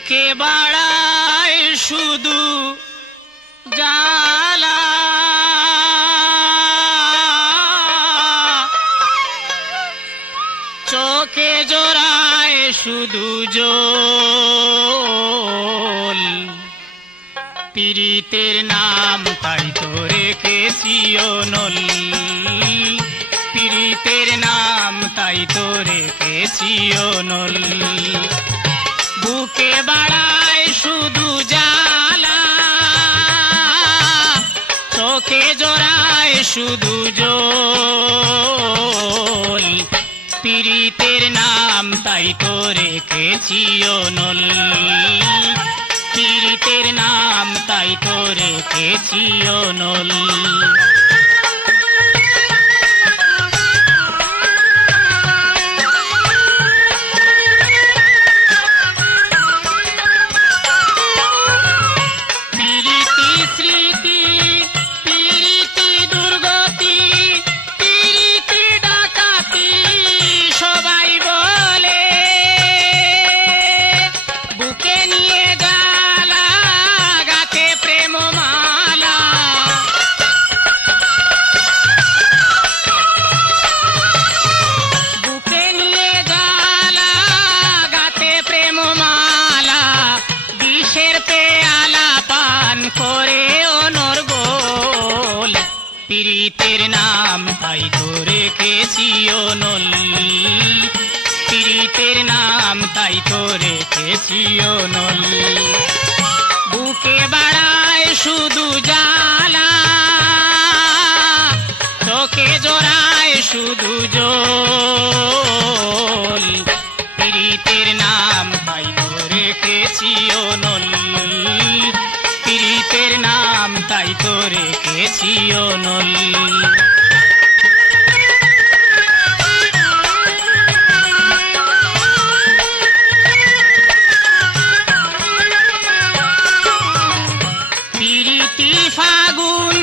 বুকে বাড়ায় শুধু জ্বালা, চোখে জোড়ায় শুধু জল। পীড়িতের নাম তাই তো রেখেছি অনল, পীড়িতের নাম তাই তো রেখেছি অনল। বুকে বাড়ায় শুধু জ্বালা, চোখে জোড়ায় শুধু জল। পীড়িতের নাম তাই তো রেখেছি অনল, পীড়িতের নাম তাই তো রেখেছি অনল। পীড়িতের নাম তাই তো রেখেছি অনল, পীড়িতের নাম তাই তো রেখেছি অনল। বুকে বাড়ায় শুধু জ্বালা, চোখে জোড়ায় শুধু জল। পীড়িতের নাম তাই তো রেখেছি অনল, পীড়িতের নাম তাই তো রেখেছি অনল। পীড়িতি ফাগুন,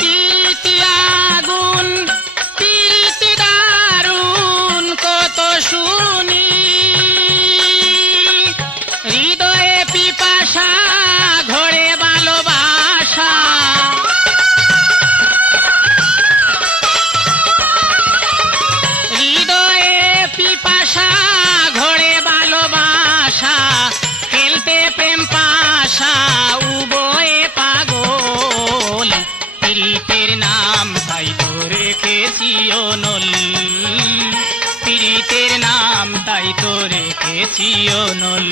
পীড়িতি আগুন, পীড়িতি দারুণ কত শুনি। হৃদয়ে পিপাসা ঘরে ভালোবাসা, হৃদয়ে পিপাসা ঘরে ভালোবাসা। খেলতে প্রেম পাশা উভয়ে পাগল। পীড়িতের নাম তাই তো রেখেছি অনল, পীড়িতের নাম তাই তো রেখেছি অনল।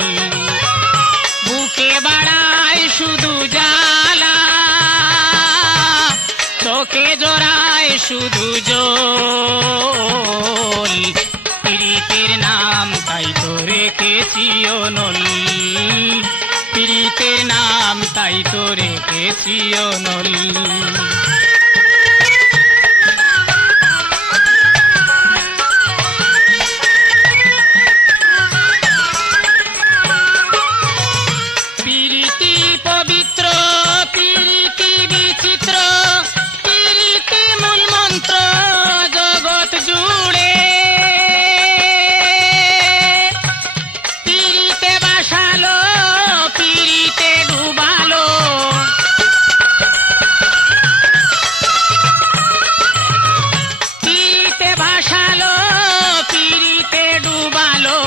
বুকে বাড়ায় শুধু জ্বালা, চোখে জোড়ায় শুধু জল। পীড়িতের নাম তাই তো রেখেছি অনল, পীড়িতের নাম তাই তো রেখেছি অনল। পীড়িতি পবিত্র, পীড়িতি বিচিত্র, পীড়িতি মূল মন্ত্র জগৎ জুড়ে। পীড়িতে বাসালো, পীড়িতে ডুবালো, পীড়িতে ভাসালো, পীড়িতে ডুবালো।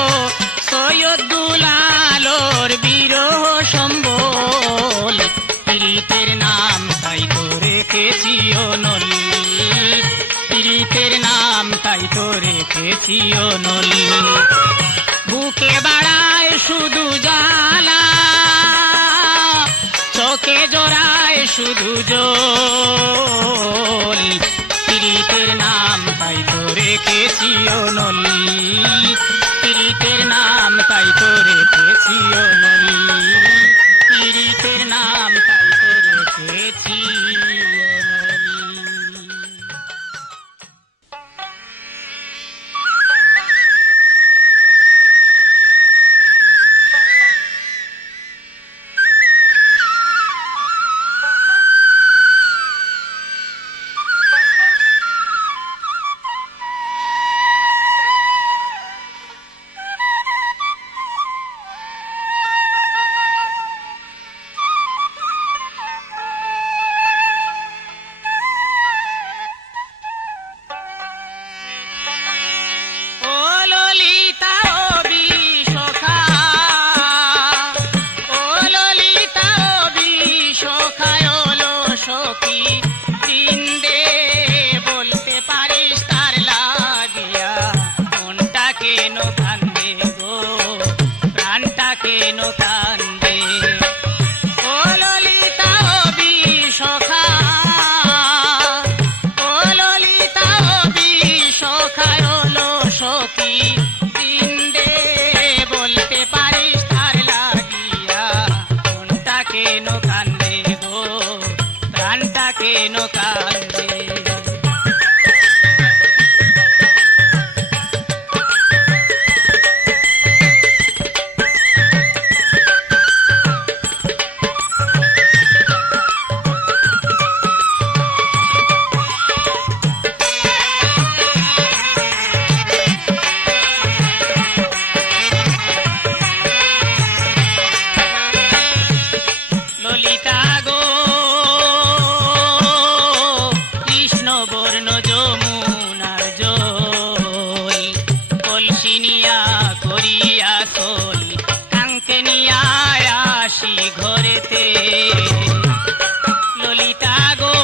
সৈয়দুলালোর বিরহ সম্বল। পীড়িতের নাম তাই তো রেখেছি অনল, পীড়িতের নাম তাই তো রেখেছি অনল। বুকে বাড়ায় শুধু জ্বালা, চোখে জোড়ায় শুধু জল। পীড়িতের নাম তাই তো রেখেছি অনল, পীড়িতের নাম তাই তো রেখেছি অনল, পীড়িতের নাম তাই তো রেখেছি অনল। বর্ণ যমুনার জল, কলসি নিয়া করিয়া সোল, কাঙ্কে নিয়া আসি ঘরেতে। ললিতা গো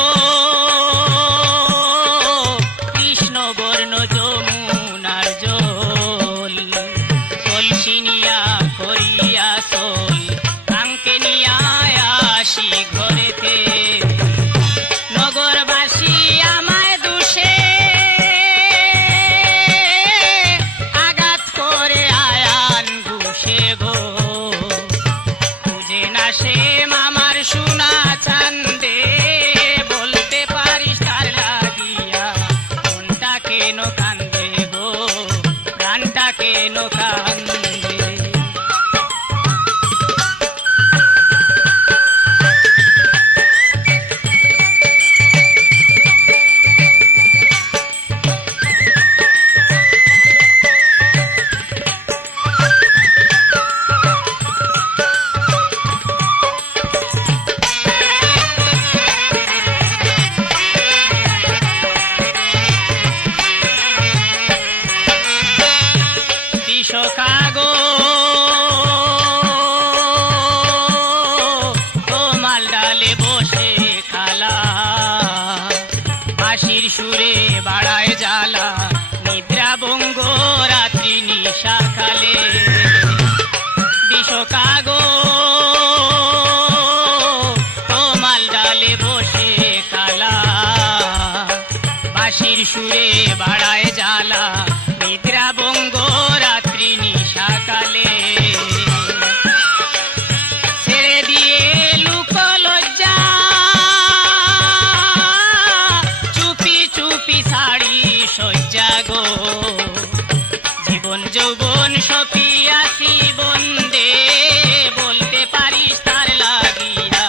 কৃষ্ণ বর্ণ যমুনার জল, কলসি নিয়া করিয়া সোল, কাঙ্কে নিয়া আসি ঘরেতে। নগরবাসী আমায় দুষে আঘাত করে আয়ান ঘুষে গো, বুঝে না সে মামার সোনা চান্দে, বলতে পারিস তার লাগিয়া মনটা কেন কান্দে গো, প্রাণটা কেন কান্দে। বিশ্বকাগো তোমাল ডালে বসে খালা, বাঁশির সুরে বাড়ায় জ্বালা, নিদ্রা ভঙ্গ রাত্রি নিশাকালে। বিশ্বকাগো তোমাল ডালে বসে খালা, বাঁশির সুরে বাড়ায় জ্বালা, নিদ্রা ভঙ্গ রাত্রি নিশাকালে। ছেড়ে দিয়ে লুক লজ্জা, চুপি চুপি শাড়ি সজ্জা গো, জীবন যৌবন সপিয়াছি বন্দে, বলতে পারিস তার লাগিয়া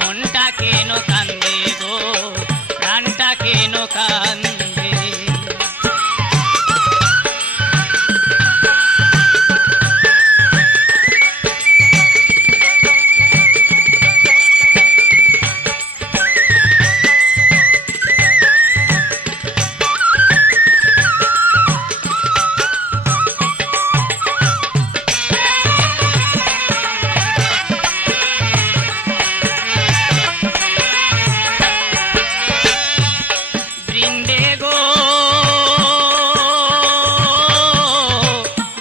মনটা কেন কান্দে গো, প্রাণটা কেন কান্দে। বৃন্দে গো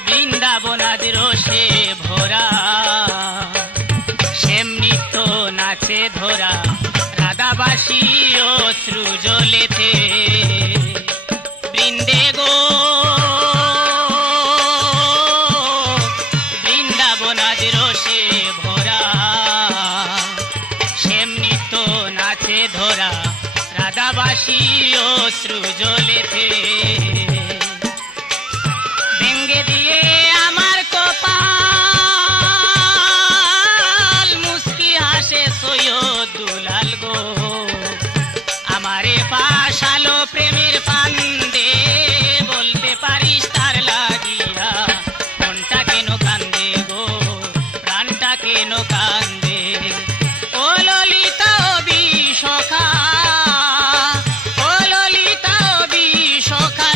বৃন্দাবনাদ রসে ভরা, শ্যাম নৃত্য নাচে ধরা, রাধাবাসী অশ্রু জলেতে। বৃন্দে গো বৃন্দাবনাদ রসে ভরা, শ্যাম নৃত্য নাচে ধরা, রাধাবাসী অশ্রু জলেতে। ভেঙ্গে দিয়ে আমার কপাল, মুস্কি হাসে সৈয়দ দুলাল গো, আমারে পাশালো প্রেমের ফান্দে, বলতে পারিস তার লাগিয়া মনটা কেন কান্দে গো, প্রাণটা কেন কান্দে। ও ললিতা ও বিশাখা, ও ললিতা ও বিশাখা,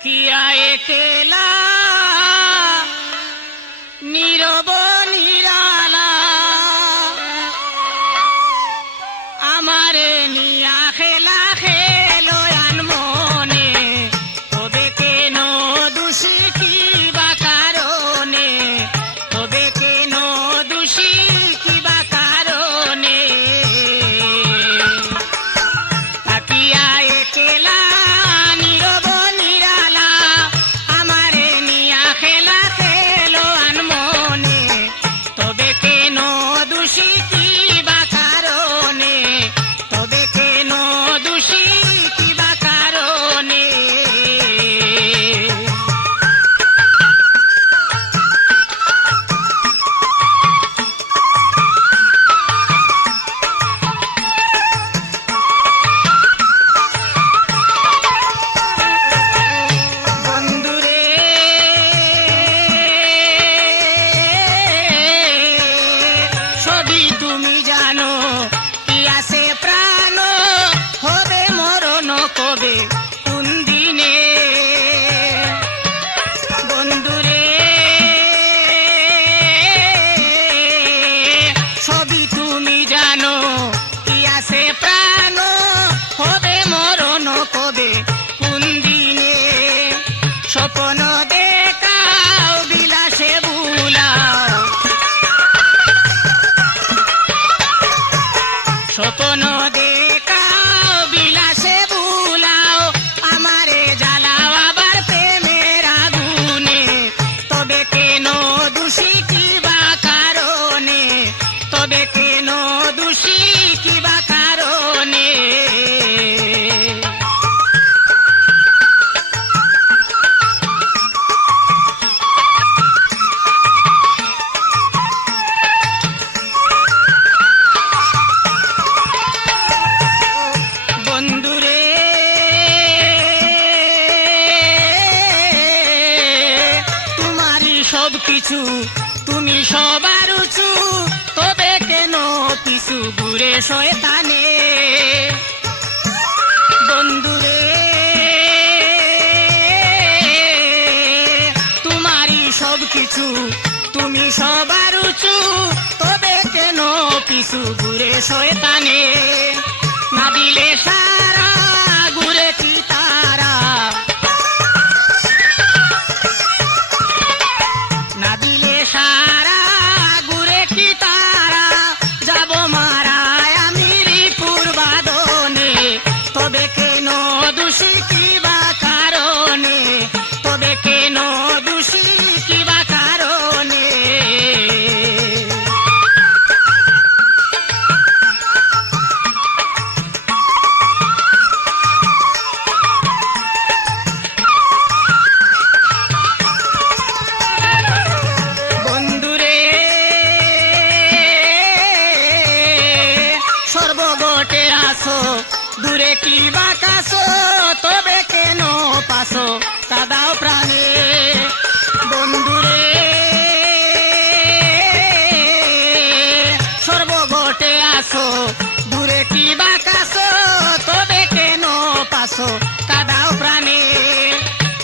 থাকিয়া একেলা নীরব নিরালা আমারে নিয়া খেলা খেলো আনমনে তবে কেন দোষী কিবা কারণে তবে কেন দোষী কিবা কারণে থাকিয়া একেলা নীরব নিরালা আমারে নিয়া খেলা খেলো আনমনে তবে কেন দোষী কিবা কারণে তবে কেন দোষী কিবা কারণে বন্ধুরে সবই তুমি জানো কি আছে প্রাণ হবে মরণ কবে কোন দিনে বন্ধুরে সবই তুমি জানো কি আছে প্রাণ হবে মরণ কবে কোন দিনে স্বপ্ন দেখাও বিলাসে বুলাও স্বপ্ন দেখাও বিলাসে বুলাও আমারে জ্বালাও আবার প্রেমের আগুনে তবে কেন দোষী কিবা কারণে তবে কেন দোষী কিবা কারণে বন্ধুরে তোমারই সব কিছু তুমি সবার উঁচু তবে কেন পিছু ঘুরে শয়তানে বন্ধুরে তোমারই সব কিছু তুমি সবার উঁচু তবে কেন পিছু ঘুরে শয়তানে না দিলে সারা ঘুরে কি তারা না দিলে সারা ঘুরে কি তারা যাব মারায় আমি রিপুর বাদনে তবে কেন দোষী কিবা কারণে তবে কেন দোষী কিবা কারণে বন্ধুরে সর্বগটে আসো দূরে কি বাকাছো তবে কেন পাশো কাদাও প্রাণে বন্ধুরে সর্বগটে আসো দূরে কি বাকাছো তবে কেন পাশো কাদাও প্রাণে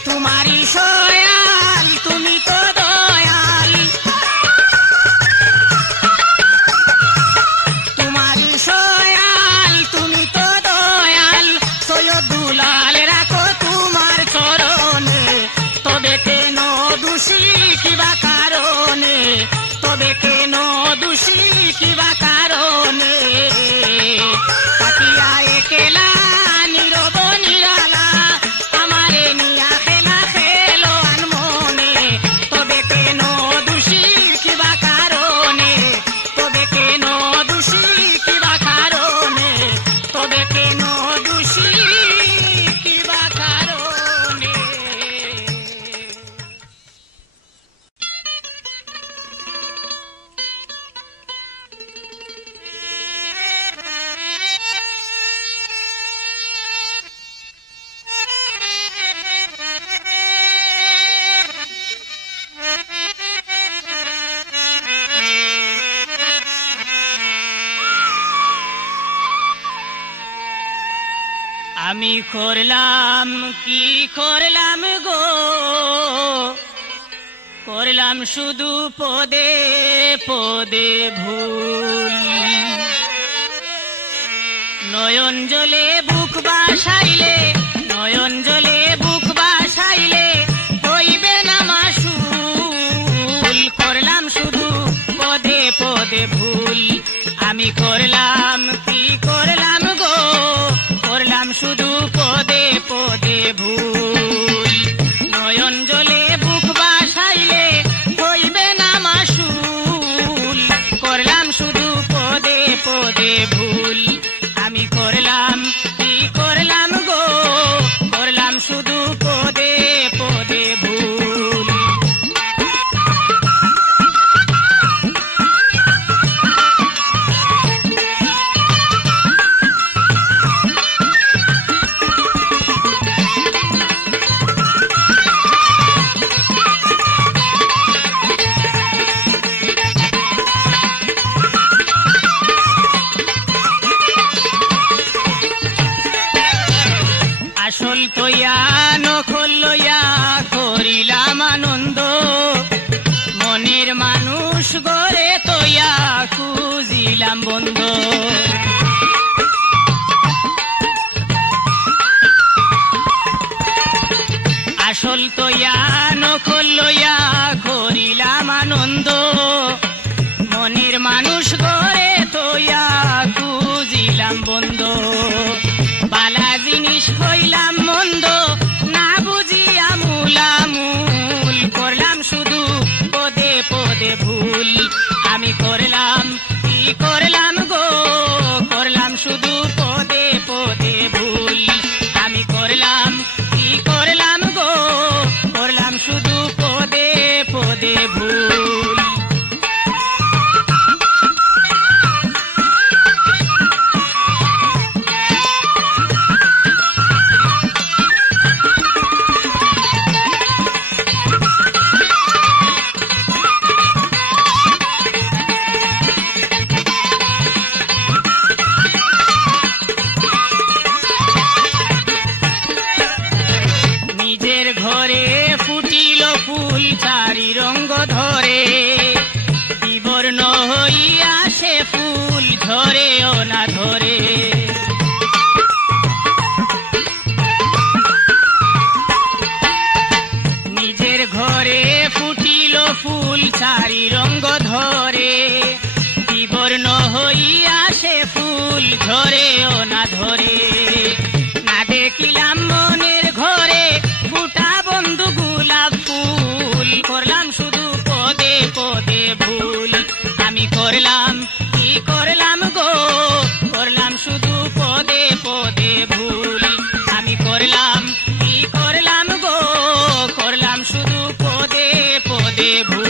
তোমারই সয়াল তুমি তো দয়াল তোমারই সয়াল তুমি তো দয়াল সৈয়দ দুলাল রাখো তোমার চরণে তবে কেন দোষী কিবা কারণে তবে কেন দোষী কিবা কারণে আমি করলাম কি করলাম গো, করলাম শুধু পদে পদে ভুল। নয়ন জলে বুক বাসাইলে, নয়ন জলে বুক বাসাইলে হইবে না মাসুল। করলাম শুধু পদে পদে ভুল। আমি করলাম কি করলাম গো, করলাম শুধু পদে পদে ভুল। নয়ন জলে বুক বাসাইলে হইবে না মাসুল। করলাম শুধু পদে পদে ভুল। আমি করলাম কি করলাম গো, করলাম শুধু পদে পদে ভুল। আসল তৈয়া নকল লইয়া করিলাম আনন্দ, মনের মানুষ গড়ে তৈয়া খুঁজিলাম বন্ধ। আসল তৈয়া নকল লইয়া করিলাম আনন্দ, মনের মানুষ গড়ে তৈয়া খুঁজিলাম বন্ধ। বালা জিনিস হইলাম মন্দ, না বুঝিয়া মূলামূল। করলাম শুধু পদে পদে ভুল। আমি করলাম কি করলাম গো, করলাম শুধু পদে পদে ভুল। আমি করলাম কি করলাম গো, করলাম শুধু পদে পদে ভুল। নিজের ঘরে ফুটিল ফুল চারি রঙ্গ ধরে, বিবর্ণ হইয়া সে ফুল ধরেও না ধরে। নিজের ঘরে ফুটিল ফুল চারি রঙ্গ ধরে, বিবর্ণ হইয়া সে ফুল ধরেও না ধরে। না দেখিলাম মনের ঘরে ফুটা বন্ধু গোলাপ ফুল। করলাম শুধু পদে পদে ভুল। আমি করলাম কি করলাম গো, করলাম শুধু পদে পদে ভুল। আমি করলাম কি করলাম গো, করলাম শুধু পদে পদে ভুল।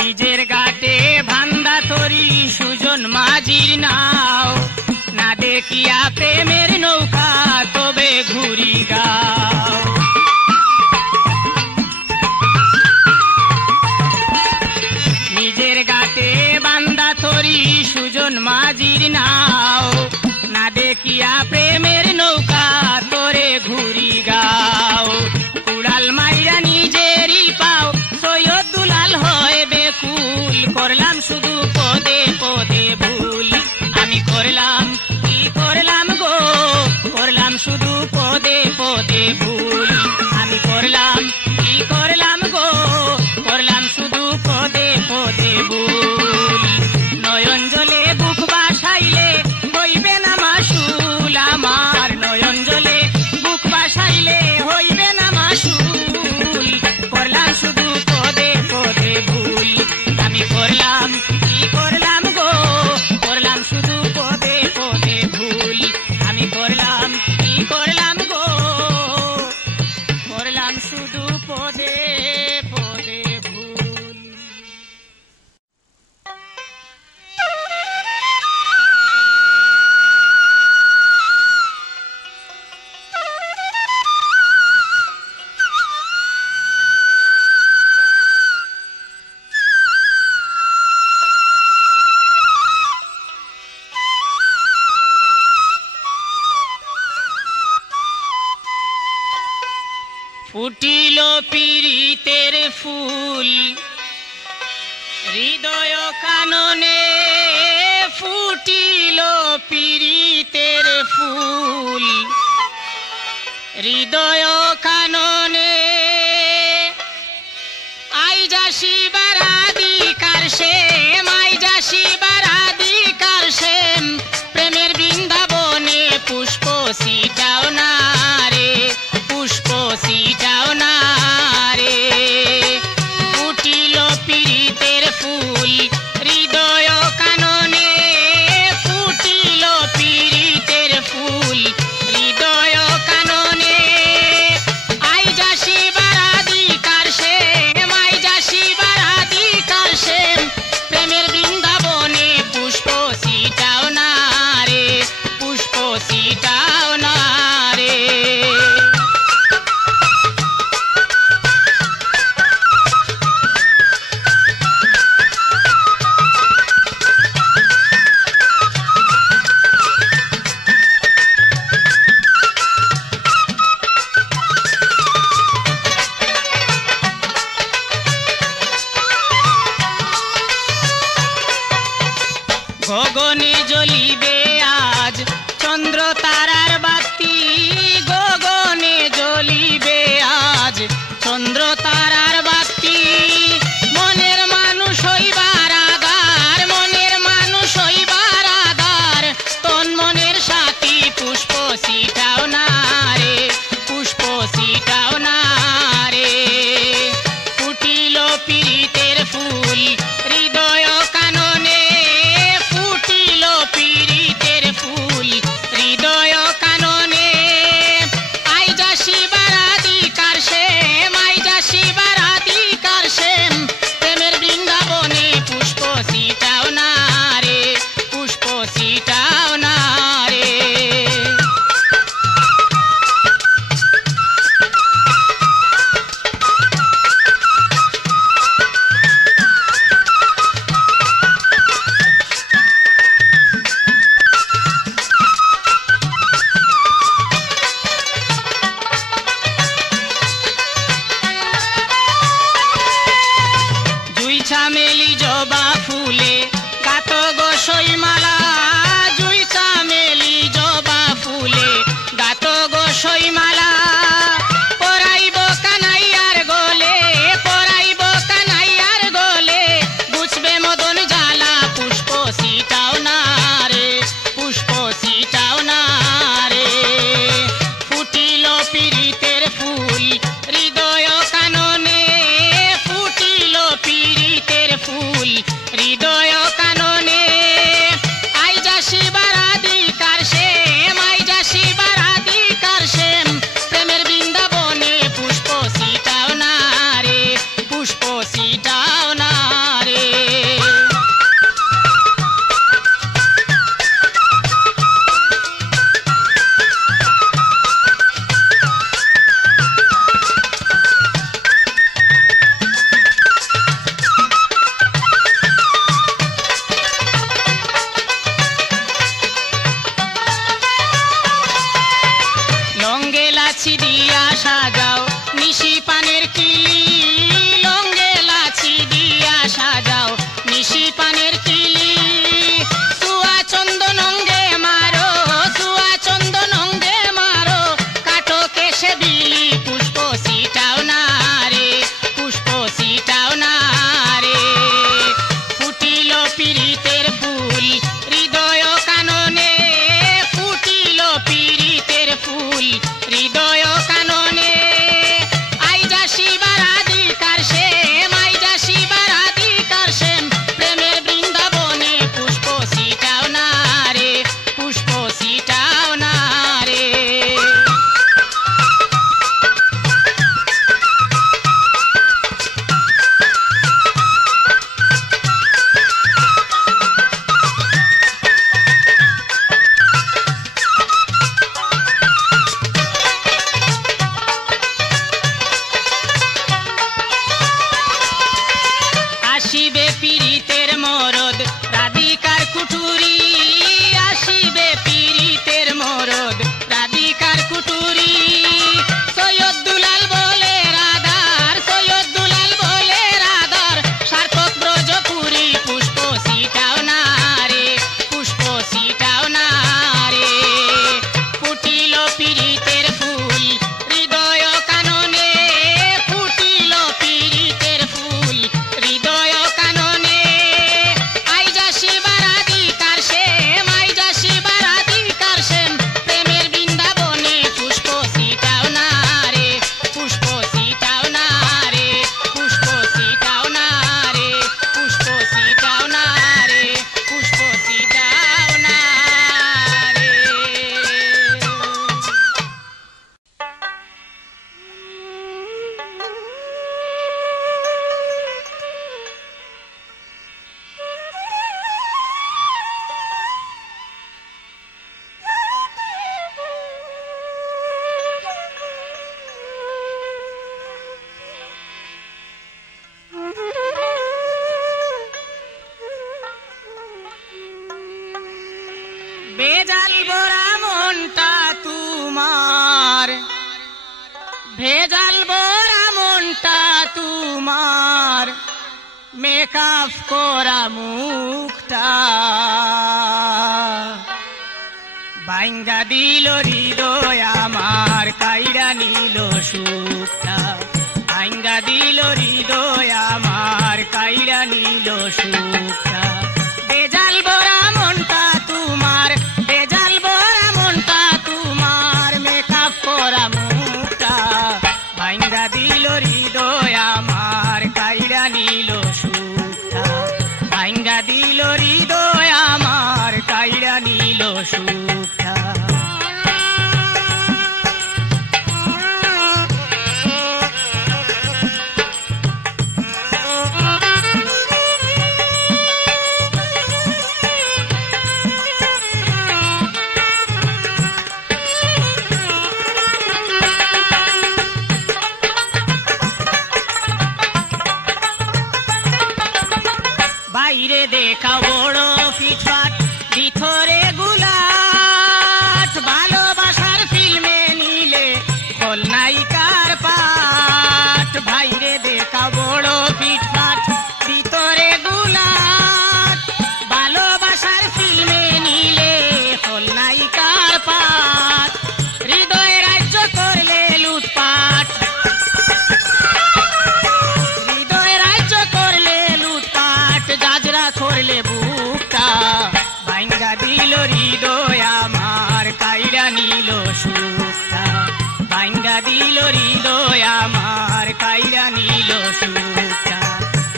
নিজের ঘাটে ভান্দা তরি সুজন মাঝির নাও, না দেখিয়া প্রেমের নৌকা তবে ঘুরি গাও। নিজের ঘাটে বান্দা তরি সুজন মাঝির নাও, না দেখিয়া প্রেমের নৌকা তোরে ঘুরি গাও। উড়াল মাইরা নিজেরই পাও, সৈয়দ দুলাল হয় বেকুল। করলাম শুধু পদে পদে ভুল। আমি করলাম কি করলাম গো, করলাম শুধু পদে পদে ভুল। ফুটিল পীড়িতের ফুল হৃদয় কাননে, ফুটিল পীড়িতের ফুল হৃদয় কাননে। আইজা শিবারাধিকার সেম, আইজা শিবারাধিকার সেম, প্রেমের বৃন্দাবনে পুষ্প সিটাও না রে, পুষ্প সিটাও না রে। ফুটিল পীড়িতের ফুল হৃদয় কাননে, ফুটিল পীড়িতের ফুল হৃদয় কাননে। আইজা শিবারাধিকার সেম, আইজা শিবারাধিকার সেম, প্রেমের বৃন্দাবনে পুষ্প সিটাও না রে, পুষ্প সিটাও না রে। গগনে জ্বলিবে আজ চন্দ্র তারার বাতি, গগনে জ্বলিবে আজ চন্দ্র তারার বাতি। মনের মানুষ হইবার আধার, মনের মানুষ হইবার আধার, তন মনের সাথী পুষ্প সিটাও না রে, পুষ্প সিটাও না রে। ফুটিল পীড়িতের ফুল হৃদয় কাননে, ফুটিল পীড়িতের ফুল হৃদয় কাননে। আইজা শিবারাধিকার সেম, আইজা শিবারাধিকার সেম, প্রেমের বৃন্দাবনে পুষ্প সিটাও না রে, পুষ্প সিটাও না রে। তোমার মেকআপ করা মুখটা ভাঙ্গা দিল হৃদয় আমার কাইরা নিল সুখটা ভাঙ্গা দিল হৃদয় আমার কাইরা নিল সুখটা বেজাল ভরা মনটা তোমার বেজাল ভরা মনটা তোমার মেকআপ করা মুখটা ভাঙ্গা দিল হৃদয় আমার কাইরা নিল সুখটা ভাঙ্গা দিল হৃদয় আমার কাইরা নিল সুখটা বাইরে দেখা বড় ফিটফাট ভিতরে গুলাট ভালোবাসার ফিল্মে নিলে খলনায়িকার পাট বাইরে দেখা বড় ফিটফাট ভিতরে গুলাট ভালোবাসার ফিল্মে নিলে খলনায়িকার পাট হৃদয় রাজ্য করলে লুটপাট হৃদয় রাজ্য করলে লুটপাট গাজরা করলে বুকটা ভাঙ্গা দিল হৃদয় আমার কাইরা নিল সুখটা ভাঙ্গা দিল হৃদয় আমার কাইরা নিল সুখটা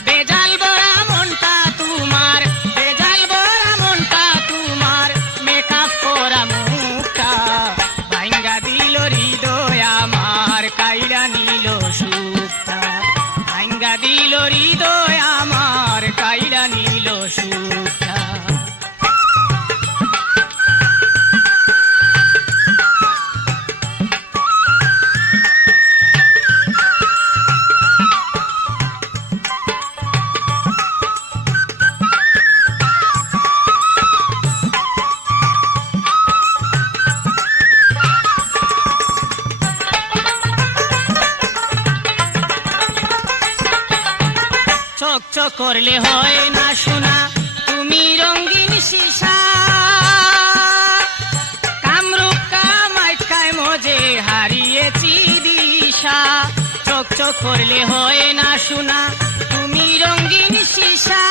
বেজাল ভরা মনটা তোমার বেজাল ভরা মনটা তোমার মেকআপ করা মুখটা ভাঙ্গা দিল হৃদয় আমার কাইরা নিল সুখটা ভাঙ্গা দিল হৃদয় আমার কাইরা নিল সুখটা চক চক করলে হয় না শোনা তুমি রঙিন শিশা কামরূপ কামাখ্যায় মজে হারিয়েছি দিশা চক চক করলে হয় না শোনা তুমি রঙিন শিশা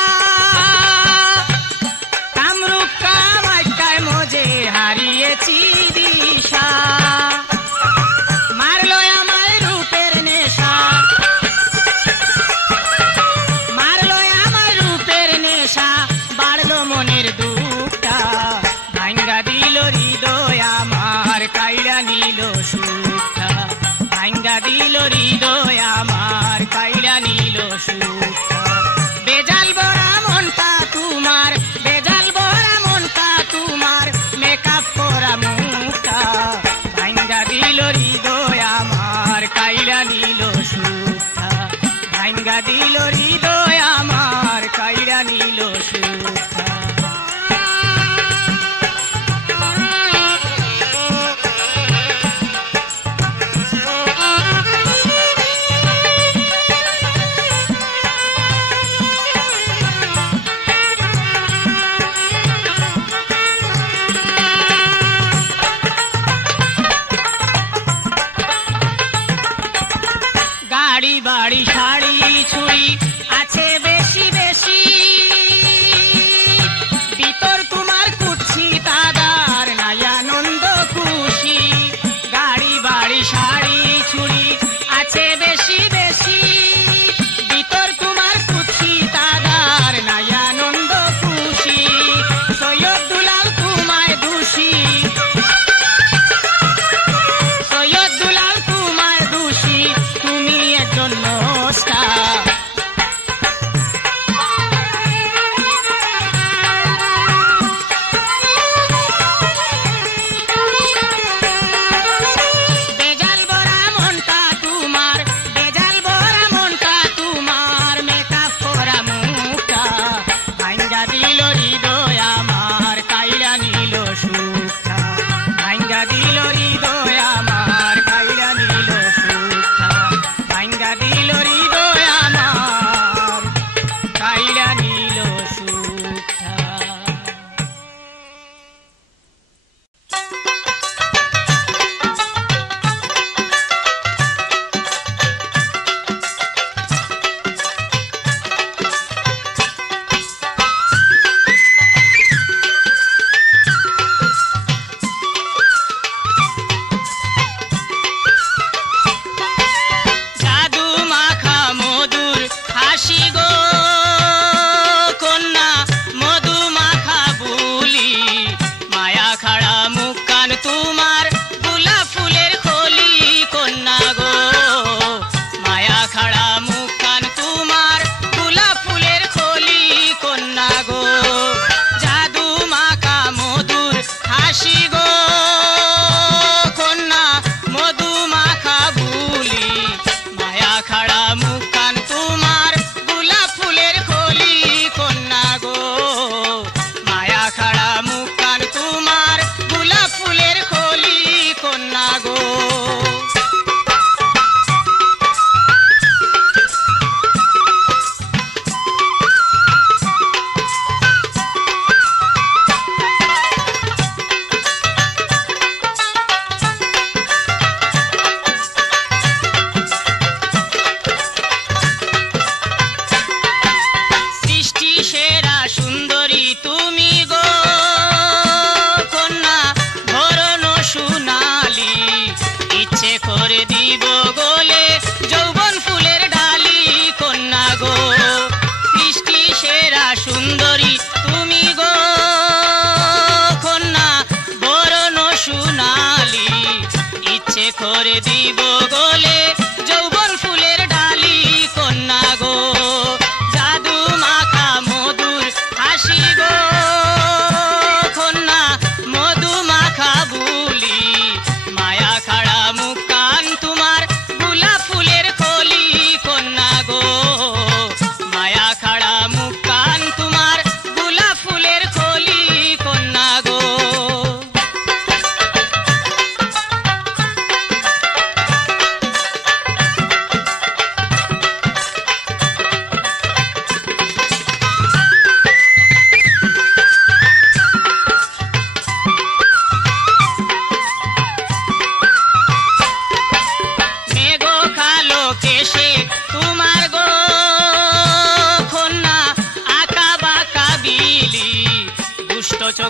কামরূপ কামাখ্যায় মজে হারিয়েছি দিশা মারলো আমার রূপের নেশা বাড়লো মনের দুঃখটা ভাঙ্গা দিল হৃদয় আমার কাইরা নিল সুখটা ভাঙ্গা দিল হৃদয় আমার কাইরা নিল সুখটা বেজাল ভরা মনটা তোমার বেজাল ভরা মনটা তোমার মেকআপ করা মুখটা ভাঙ্গা দিল হৃদয় আমার কাইরা নিল সুখটা ভাঙ্গা দিল হৃদয় আমার কাইরা নিল সুখটা গাড়ি বাড়ি শাড়ি ছুরি আছে বেশি বেশি ভিতর তোমার কুচ্ছি দাদার নাই আনন্দ খুশি গাড়ি বাড়ি শাড়ি ছুরি আছে বেশি বেশি ভিতর তোমার কুচ্ছি দাদার নাই আনন্দ খুশি সৈয়দ দুলাল তোমায় দোষী সৈয়দ দুলাল তোমায় দোষী তুমি একজন নষ্টা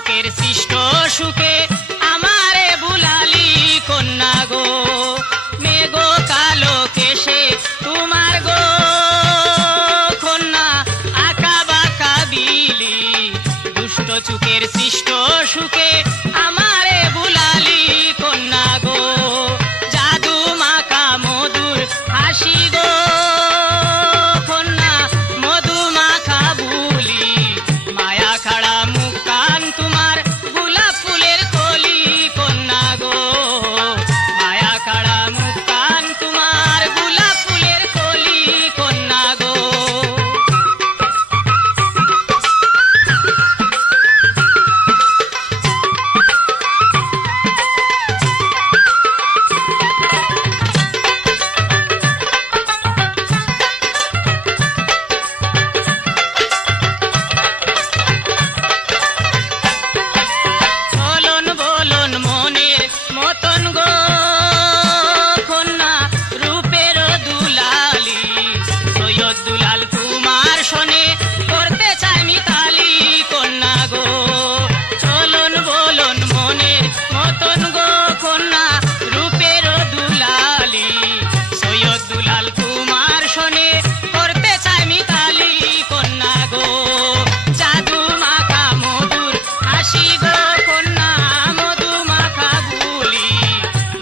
চোখের সৃষ্ট সুখে আমারে বুলালি কন্যা গো মেঘো কালো কেশে তোমার গো কন্যা আঁকা বাঁকা বিলি দুষ্ট চোখের সৃষ্ট সুখে আমারে বুলালি কন্যা গো জাদু মাখা মধুর হাসি গো কন্যা মধু মাখা বুলি মায়া খাড়া মুখ কান তোমার গোলাপ ফুলের কলি কন্যা গো মায়া খাড়া মুখ কান তোমার গোলাপ ফুলের কলি কন্যা গো চলন বলন মনের মতন গো কন্যা রূপের দুলালি সৈয়দ দুলাল তোমার শোনে করতে চাই মিতালি কন্যা গো চলন বলন মনের মতন গো কন্যা রূপের দুলালি সৈয়দ দুলাল তোমার শোনে করতে চাই মিতালি কন্যা গো জাদু মাখা মধুর হাসি গো কন্যা মধু মাখা বুলি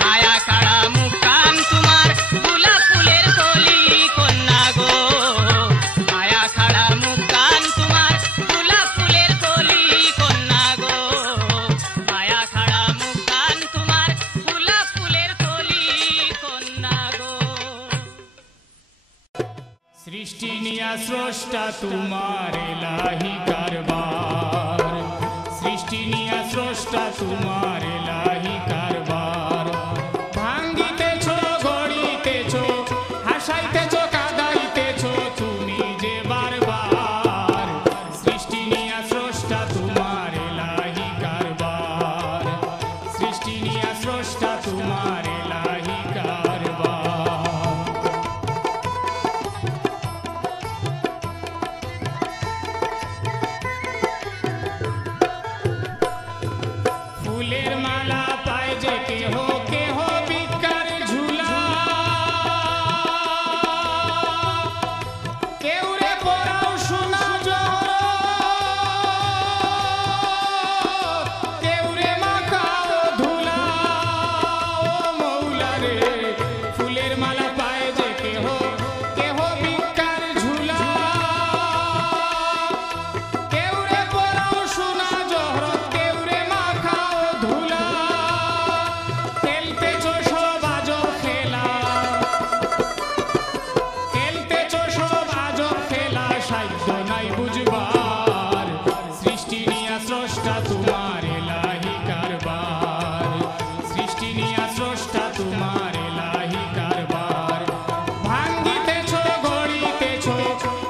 মায়া কাড়া মুখ কান তোমার গোলাপ ফুলের কলি কন্যা গো মায়া কাড়া মুখ কান তোমার গোলাপ ফুলের কলি কন্যা গো মায়া কাড়া মুখ কান তোমার গোলাপ ফুলের কলি কন্যা গো সৃষ্টি নিয়া স্রষ্টা তোমার এলাহি কারবার সৃষ্টি নিয়া স্রষ্টা তোমার এলাহি কারবার ভাঙ্গিতেছ গড়িতেছ হাসাইতেছ কাঁদাইতেছ তুমি যে বারবার সৃষ্টি নিয়া স্রষ্টা তোমার এলাহি কারবার সৃষ্টি নিয়া স্রষ্টা তোমার এলাহি কারবার ফুলের মালা পায় যে কেহ কেহ বিকার ঝুলা কেউ রে পরাও সোনা জহর কেউ রে মাখাও ধুলা ও মৌলা রে ফুলের মালা পায় যে কেহ কেহ বিকার ঝুলা কেউ রে পরাও সোনা জহর কেউ রে মাখাও ধুলা খেলতেছ সব আজব খেলা খেলতেছ সব আজব খেলা সাধ্য নাই বুঝবার সৃষ্টি নিয়া স্রষ্টা তোমার এলাহি কারবার সৃষ্টি নিয়া স্রষ্টা তোমার এলাহি কারবার ভাঙ্গিতেছ গড়িতেছ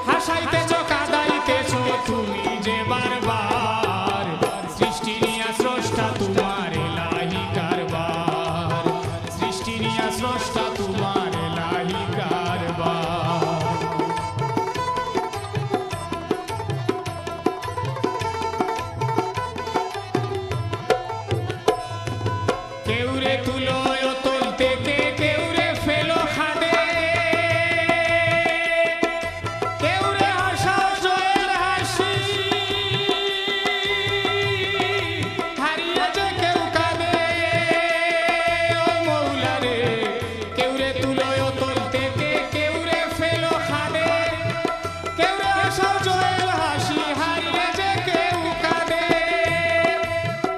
হাসাইতেছ কাঁদাইতেছ তুমি যে বারবার সৃষ্টি নিয়া স্রষ্টা তোমার এলাহি কারবার সৃষ্টি নিয়া স্রষ্টা তোমার এলাহি কারবার কেউ রে তুলো অতল থেকে কেউ রে ফেলো খাদে কেউ রে হাসাও জয়ের হাসি হারিয়ে যে কেউ কাঁদে ও মৌলা রে কেউ রে তুলো অতল থেকে কেউ রে ফেলো খাদে কেউ রে হাসাও জয়ের হাসি হারিয়ে যে কেউ কাঁদে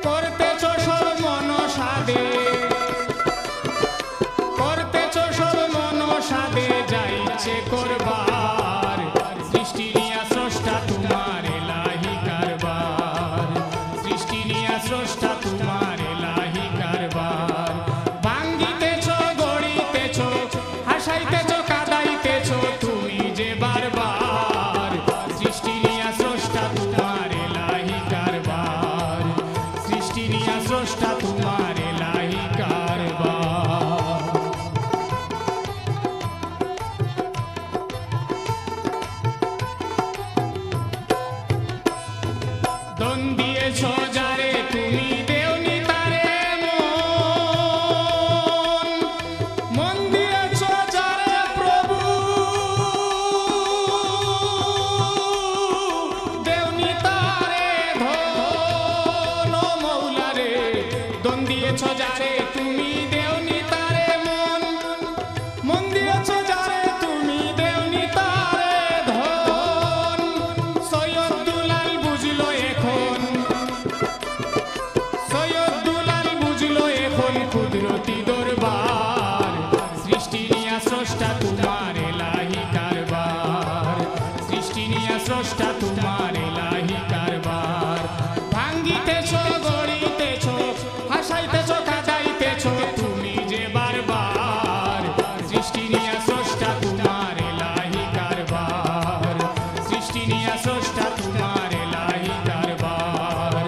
করতেছ সব মন সাদে করতেছ সব মন সাদে যাইছে করবার সৃষ্টি নিয়া স্রষ্টা তোমার এলাহি কারবার সৃষ্টি নিয়া স্রষ্টা তোমার এলাহি কারবার ভাঙ্গিতেছ গড়িতেছ হাসাইতেছ কাঁদাইতেছ তুমি যে বারবার সৃষ্টি নিয়া স্রষ্টা তোমার এলাহি কারবার সৃষ্টি নিয়া স্রষ্টা তোমার এলাহি কারবার তোমার এলাহি কারবার সৃষ্টি নিয়া স্রষ্টা তোমার এলাহি কারবার ভাঙ্গিতেছ গড়িতেছ হাসাইতেছ কাঁদাইতেছ তুমি যে বারবার সৃষ্টি নিয়া স্রষ্টা তোমার এলাহি কারবার সৃষ্টি নিয়া স্রষ্টা তোমার এলাহি কারবার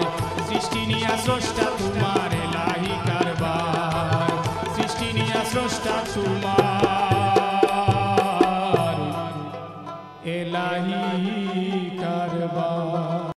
সৃষ্টি নিয়া স্রষ্টা তোমার এলাহি কারবার সৃষ্টি নিয়া স্রষ্টা তোমার এলাহি